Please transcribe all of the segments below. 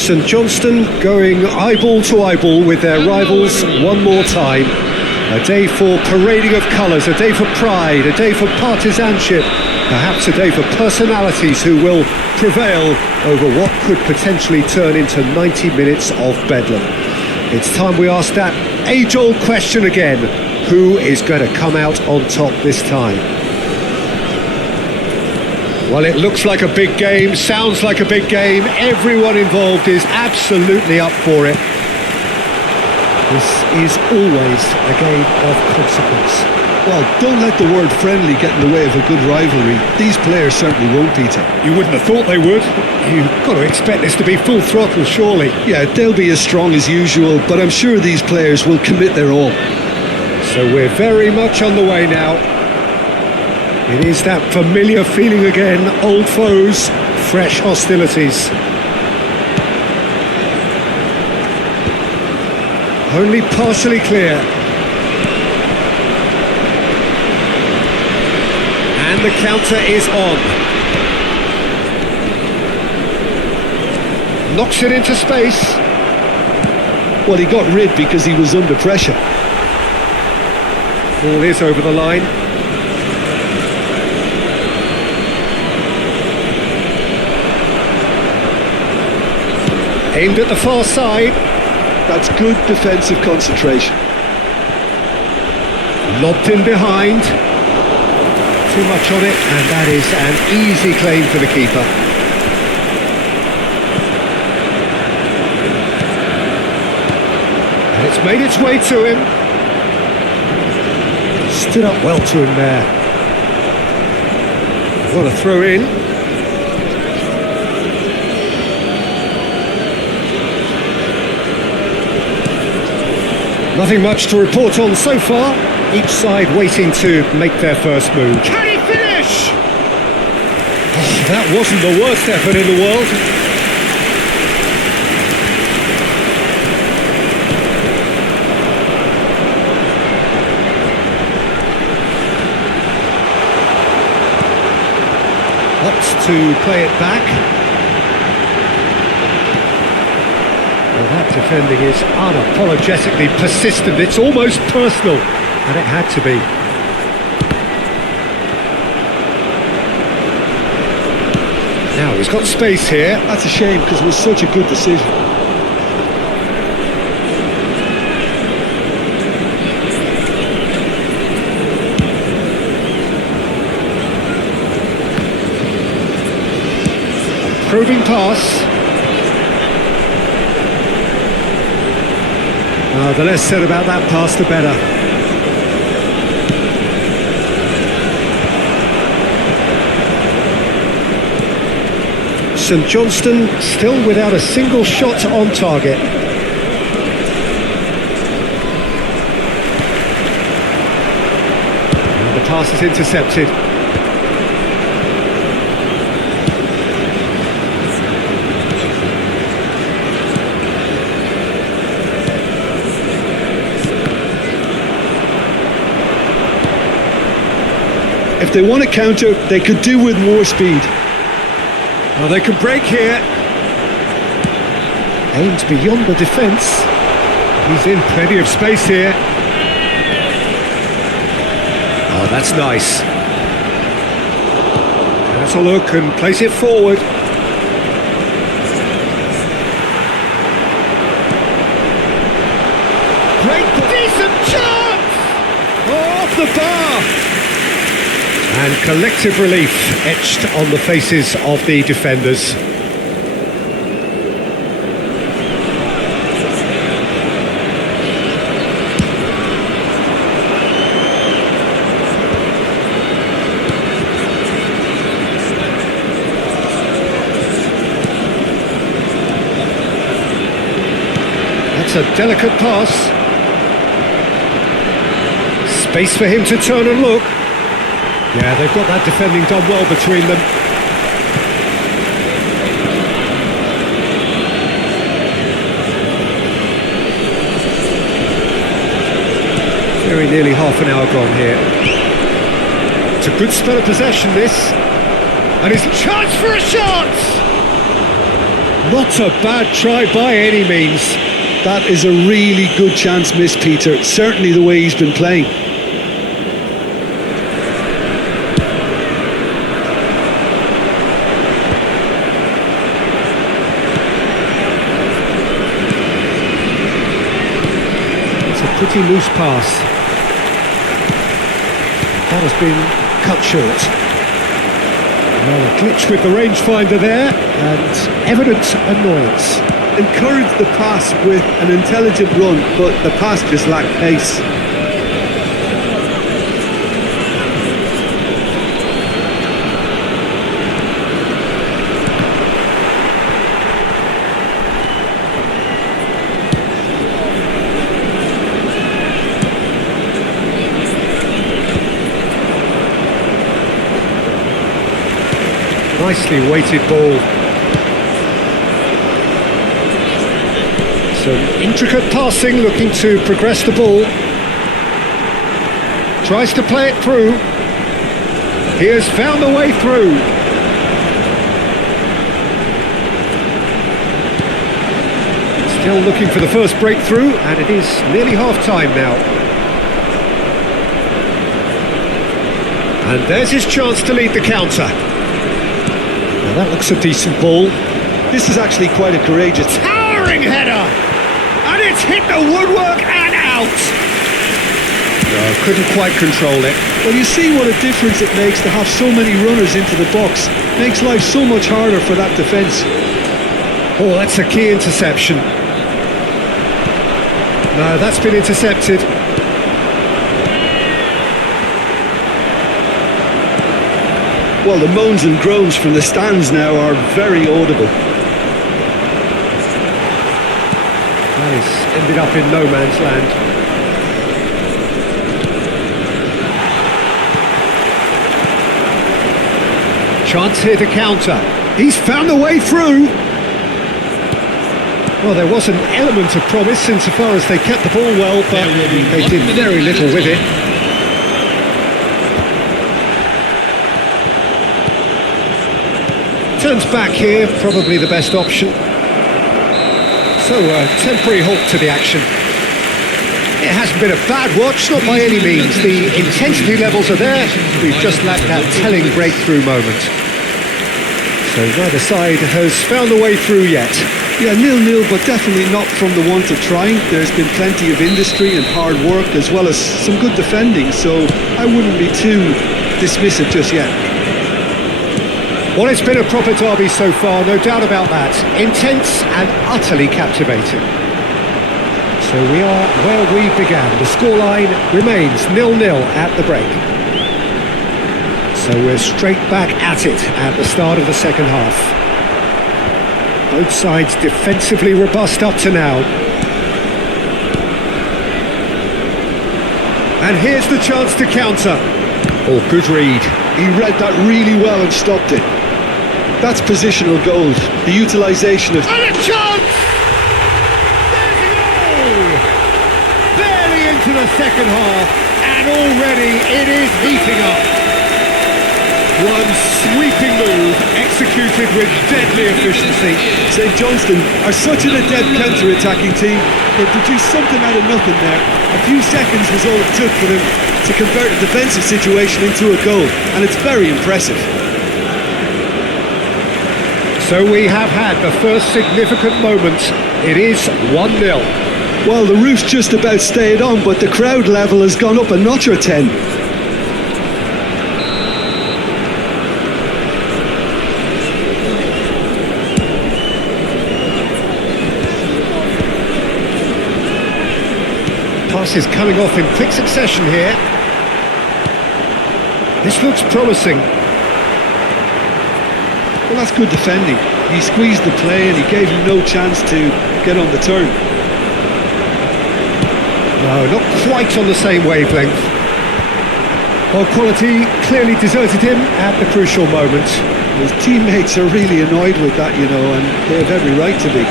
St Johnstone going eyeball to eyeball with their rivals one more time. A day for parading of colours, a day for pride, a day for partisanship, perhaps a day for personalities who will prevail over what could potentially turn into 90 minutes of bedlam. It's time we ask that age-old question again: who is going to come out on top this time? Well, it looks like a big game, sounds like a big game. Everyone involved is absolutely up for it. This is always a game of consequence. Well, don't let the word friendly get in the way of a good rivalry. These players certainly won't, Peter. You wouldn't have thought they would. You've got to expect this to be full throttle, surely. Yeah, they'll be as strong as usual, but I'm sure these players will commit their all. So we're very much on the way now. It is that familiar feeling again, old foes, fresh hostilities. Only partially clear. And the counter is on. Knocks it into space. Well, he got rid because he was under pressure. Ball is over the line. Aimed at the far side. That's good defensive concentration. Lobbed in behind. Too much on it, and that is an easy claim for the keeper. And it's made its way to him. Stood up well to him there. What a throw in. Nothing much to report on so far. Each side waiting to make their first move. Can he finish? Oh, that wasn't the worst effort in the world. Opts to play it back. Well, that defending is unapologetically persistent. It's almost personal, and it had to be. Now he's got space here. That's a shame because it was such a good decision. Probing pass. The less said about that pass, the better. St Johnstone still without a single shot on target. And the pass is intercepted. If they want to counter, they could do with more speed. Well, they can break here. Aims beyond the defence. He's in plenty of space here. Oh, that's nice. That's a look and place it forward. Great, decent chance! Oh, off the bar! And collective relief etched on the faces of the defenders. That's a delicate pass. Space for him to turn and look. Yeah, they've got that defending done well between them. Very nearly half an hour gone here. It's a good spell of possession, this. And it's a chance for a shot! Not a bad try by any means. That is a really good chance missed, Peter. Certainly the way he's been playing. It's a pretty loose pass. That has been cut short. Well, a glitch with the rangefinder there, and evident annoyance. Encouraged the pass with an intelligent run, but the pass just lacked pace. Nicely weighted ball. Some intricate passing, looking to progress the ball. Tries to play it through. He has found a way through. Still looking for the first breakthrough, and it is nearly half-time now. And there's his chance to lead the counter. Now that looks a decent ball. This is actually quite a courageous... Towering header! And it's hit the woodwork and out! No, couldn't quite control it. Well, you see what a difference it makes to have so many runners into the box. Makes life so much harder for that defence. Oh, that's a key interception. No, that's been intercepted. Well, the moans and groans from the stands now are very audible. That is ended up in no man's land. Chance here to counter. He's found a way through. Well, there was an element of promise insofar as they kept the ball well, but they did very little with it. Turns back here, probably the best option. So a temporary halt to the action. It hasn't been a bad watch, not by any means. The intensity levels are there. We've just lacked that telling breakthrough moment. So neither side has found the way through yet. Yeah, 0-0, but definitely not from the want of trying. There's been plenty of industry and hard work, as well as some good defending, so I wouldn't be too dismissive just yet. Well, it's been a proper derby so far, no doubt about that. Intense and utterly captivating. So we are where we began. The scoreline remains 0-0 at the break. So we're straight back at it at the start of the second half. Both sides defensively robust up to now. And here's the chance to counter. Oh, good read. He read that really well and stopped it. That's positional gold. The utilisation of... And a chance! There's a goal! Barely into the second half, and already it is heating up. One sweeping move, executed with deadly efficiency. St Johnstone are such an adept counter-attacking team. They produced something out of nothing there. A few seconds was all it took for them to convert a defensive situation into a goal, and it's very impressive. So we have had the first significant moment. It is 1-0. Well, the roof's just about stayed on, but the crowd level has gone up a notch or 10. Pass is coming off in quick succession here. This looks promising. Well, that's good defending. He squeezed the play and he gave him no chance to get on the turn. No, not quite on the same wavelength. Well, quality clearly deserted him at the crucial moment. His teammates are really annoyed with that, you know, and they have every right to be.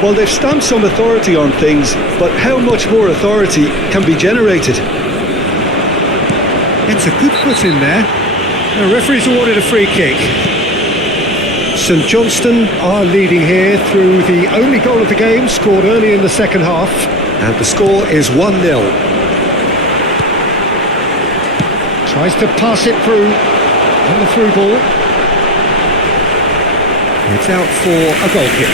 Well, they've stamped some authority on things, but how much more authority can be generated? It's a good foot in there. The referee's awarded a free kick. St Johnstone are leading here through the only goal of the game, scored early in the second half, and the score is 1-0. Tries to pass it through, and the through ball. It's out for a goal kick.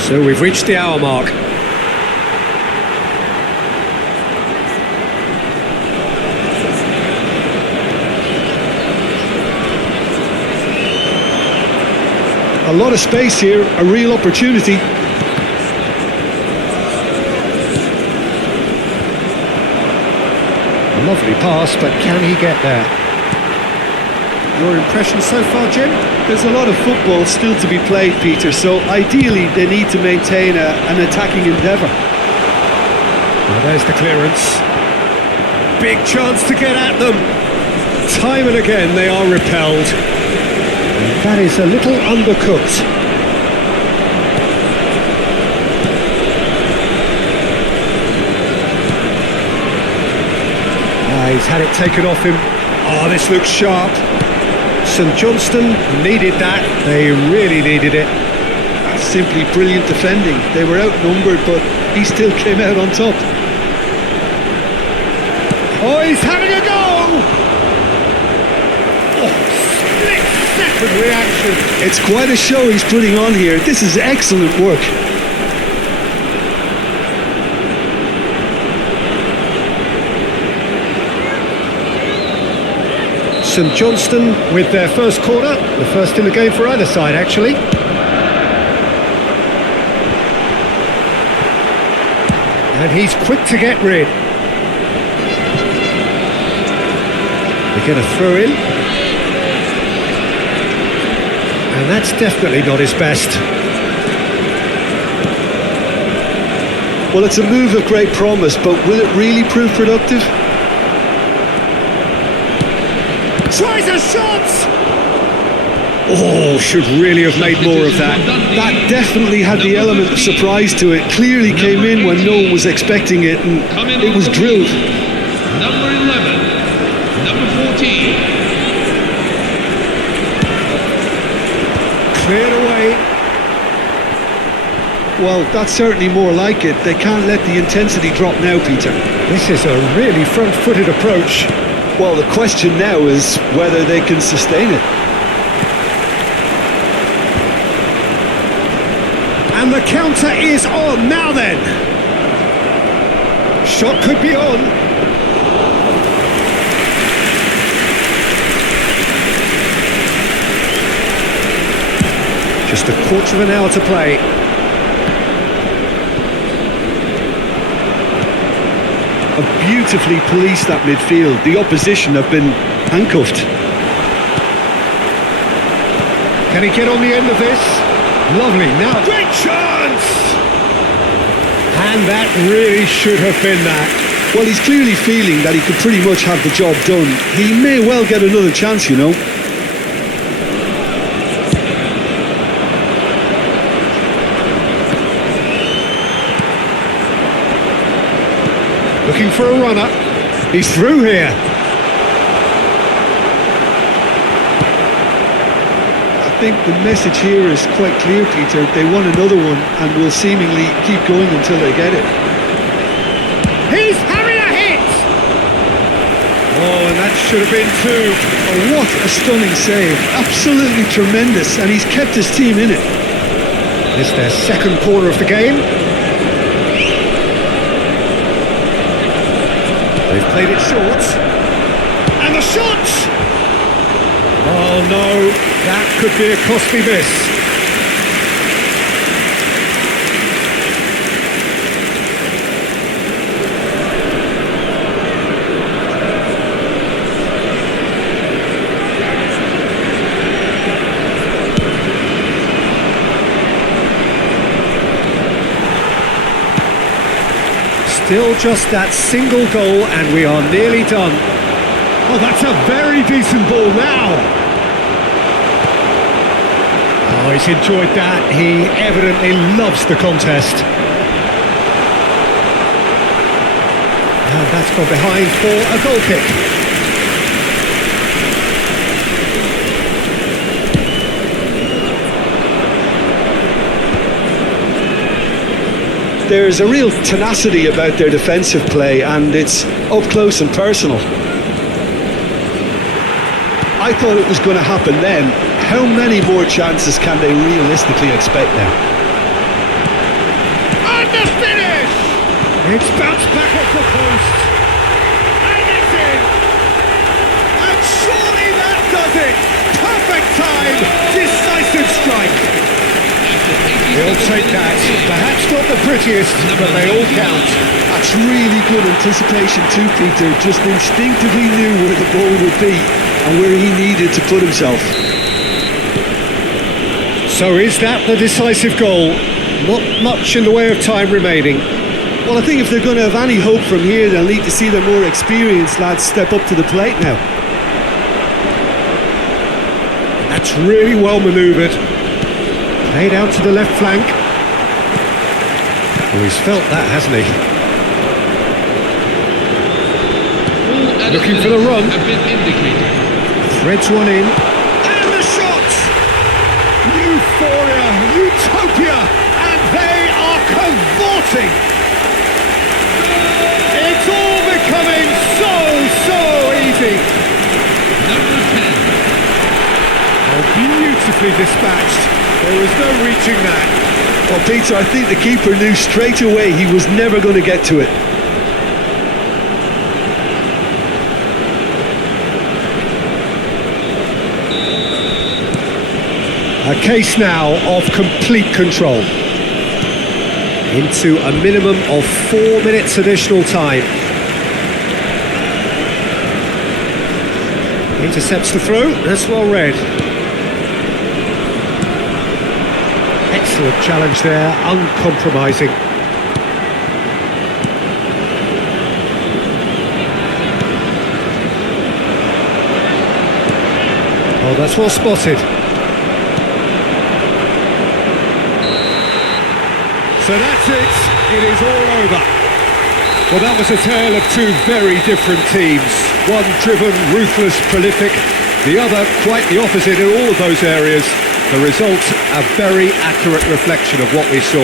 So we've reached the hour mark. A lot of space here, a real opportunity. A lovely pass, but can he get there? Your impression so far, Jim? There's a lot of football still to be played, Peter, so ideally they need to maintain an attacking endeavour. Well, there's the clearance. Big chance to get at them. Time and again they are repelled. And that is a little undercooked. He's had it taken off him. Oh, this looks sharp. St Johnstone needed that. They really needed it. That's simply brilliant defending. They were outnumbered, but he still came out on top. Oh, he's having a go! Oh, split-second reaction. It's quite a show he's putting on here. This is excellent work. St Johnstone with their first corner, the first in the game for either side actually. And he's quick to get rid. They get a throw in. And that's definitely not his best. Well, it's a move of great promise, but will it really prove productive? Tries a shot! Oh, should really have made more of that. That definitely had the element of surprise to it. Clearly came in when no one was expecting it, and it was drilled. Number 11, number 14. Cleared away. Well, that's certainly more like it. They can't let the intensity drop now, Peter. This is a really front-footed approach. Well, the question now is whether they can sustain it. And the counter is on. Now then. Shot could be on. Just a quarter of an hour to play. Beautifully policed that midfield. The opposition have been handcuffed. Can he get on the end of this? Lovely. Now, great chance! And that really should have been that. Well, he's clearly feeling that he could pretty much have the job done. He may well get another chance, you know. Looking for a runner. He's through here. I think the message here is quite clear, Peter. They want another one and will seemingly keep going until they get it. He's having a hit! Oh, and that should have been two. Oh, what a stunning save. Absolutely tremendous, and he's kept his team in it. It's their second corner of the game. They've played it short. And the shot! Oh no, that could be a costly miss. Still just that single goal and we are nearly done. Oh, that's a very decent ball now. Oh, he's enjoyed that. He evidently loves the contest. And that's gone behind for a goal kick. There's a real tenacity about their defensive play, and it's up close and personal. I thought it was going to happen then. How many more chances can they realistically expect now? And the finish! It's bounced back off the post. And it's in! And surely that does it! Perfect time! Decisive strike! He'll take that. Perhaps not the prettiest, but they all count. That's really good anticipation too, Peter. Just instinctively knew where the ball would be and where he needed to put himself. So is that the decisive goal? Not much in the way of time remaining. Well, I think if they're going to have any hope from here, they'll need to see their more experienced lads step up to the plate now. That's really well manoeuvred. Played out to the left flank. Oh, he's felt that, hasn't he? Looking for the run. Have been indicated. Threads one in. And the shot! Euphoria, utopia, and they are cavorting! It's all becoming so easy. Number 10. Oh, beautifully dispatched. There was no reaching that. Well, Peter, I think the keeper knew straight away he was never going to get to it. A case now of complete control. Into a minimum of 4 minutes additional time. Intercepts the throw, that's well read. Excellent challenge there, uncompromising. Oh, that's well spotted. So that's it, it is all over. Well, that was a tale of two very different teams. One driven, ruthless, prolific, the other quite the opposite in all of those areas. The result, a very accurate reflection of what we saw.